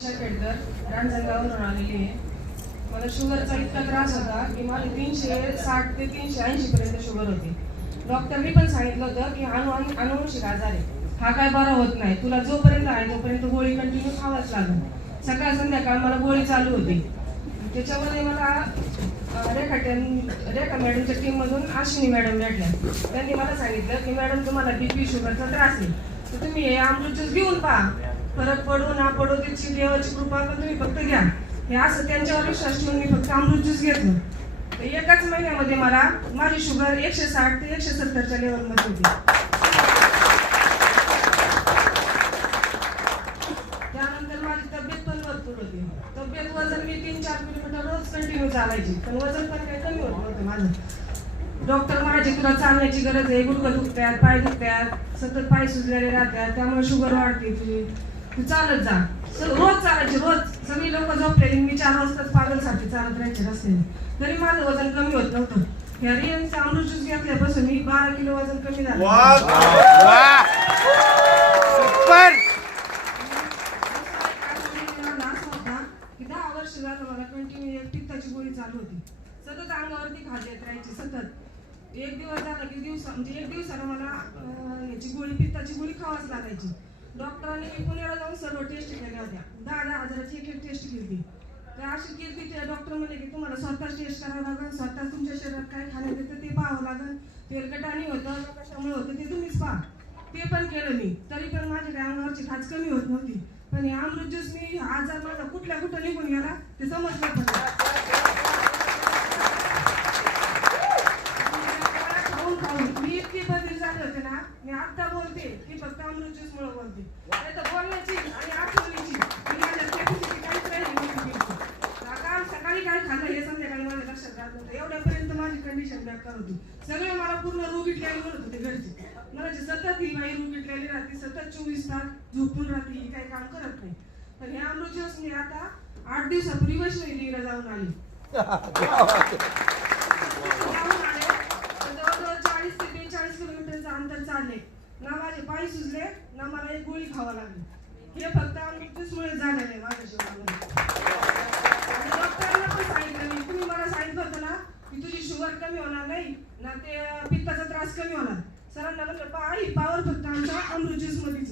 खेडकर रांजणगाववरून आलेली आहे. मला शुगरचा इतका त्रास होता की मला 360 ते 380 पर्यंत शुगर होती. डॉक्टरनी पण सांगितलं होतं की अनुवंशिक आजार आहे, हा काय बरा होत नाही, तुला जोपर्यंत आहे तोपर्यंत गोळी कंटिन्यू खावाच लागेल. सकाळ संध्याकाळ मला गोळी चालू होती. त्याच्यामध्ये मला रेखा मॅडमच्या टीममधून अश्विनी मॅडम भेटल्या. त्यांनी मला सांगितलं की मॅडम तुम्हाला बीपी शुगरचा त्रास आहे, तर तुम्ही हे अमृत ज्यूस घेऊन पहा, फरक पडू ना पडू त्याची देवाची कृपा, पण तुम्ही फक्त घ्या. हे असं त्यांच्यावर विश्वास ठेवून मी फक्त अमृत ज्यूस घेतलं. तर एकाच महिन्यामध्ये मला माझी शुगर 160 ते 170च्या लेवलमध्ये होती. त्यानंतर माझी तब्येत पण भरपूर होती. वजन मी 3-4 किलोमीटर रोज कंटिन्यू चालायची, पण वजन पण काही कमी होत नव्हतं माझं. डॉक्टर म्हणायचे तुला चालण्याची गरज आहे, गुडघे दुखतात, पाय दुखतात, सतत पाय सुजलेले राहतात, त्यामुळे शुगर वाढते, तू चालत जा. रोज चालायचे, रोज. सगळी लोक झोपलेली, मी 4 वाजताच पागलसारखी चालत राहायचे रस्त्याने, तरी माझं वजन कमी होत नव्हतं. ह्या रियनचा अमृत ज्यूस घेतल्यापासून मी 12 किलो वजन कमी झालं. मला कंटिन्यू पित्ताची गोळी चालू होती, सतत अंगावरती खाज येत राहायची सतत. एक दिवस झाला की एक दिवसाला मला याची गोळी, पित्ताची गोळी खावाच लागायची. डॉक्टरांनी मी पुण्याला जाऊन सर्व टेस्ट केल्या होत्या, 10,000 हजाराची एक टेस्ट केली. तर अशी केली ते डॉक्टर म्हणले की तुम्हाला स्वतःच टेस्ट करावं लागेल, स्वतः तुमच्या शरीरात काय खाण्यात येतं ते पाहावं लागेल, तेलकटाने होतं कशामुळे होतं ते तुम्हीच पहा. ते पण केलं मी, तरी पण माझ्या अंगावरची खाज कमी होत नव्हती. पण हे अमृत ज्यूस मी आजार माझा कुठं निघून गेला ते समजलं पण. खाऊन मी इतकी बदली झाले होते ना, मी आता बोलते की फक्त अमृत ज्यूस मुळे बोलते. नाही तर बोलण्याची आणि आठवणीची माझ्या कॅपॅसिटी काहीच राहिली नव्हती. सकाळी काय खाल्लं हे संध्याकाळी माझ्या लक्षात राहत नव्हतं. एवढ्यापर्यंत माझी कंडिशन बेकार होती. सगळे मला पूर्ण रोगिटलेली म्हणत होते घरचे. मला सतत ही बाई रोगिटलेली राहते, सतत 24 तास झोपून राहते, ही काही काम करत नाही. पण हे अमृत ज्यूस मी आता 8 दिवसापूर्वी वैष्णवी देवीला जाऊन आली. जवळजवळ 40 ते 42 किलोमीटरचं अंतर चालले, ना माझे पाय सुजले ना मला एक गोळी खावा लागली. हे फक्त अमृत ज्यूस मुळे झालेलं आहे माझ्या जीवनामध्ये. डॉक्टरांना पण सांगितलं मी, तुम्ही मला सांगितलं होतं ना की तुझी शुगर कमी होणार नाही ना, ते पित्ताचा त्रास कमी होणार. सरांना म्हणलं आई पावर फक्त आमच्या अमृत ज्यूस मध्येच.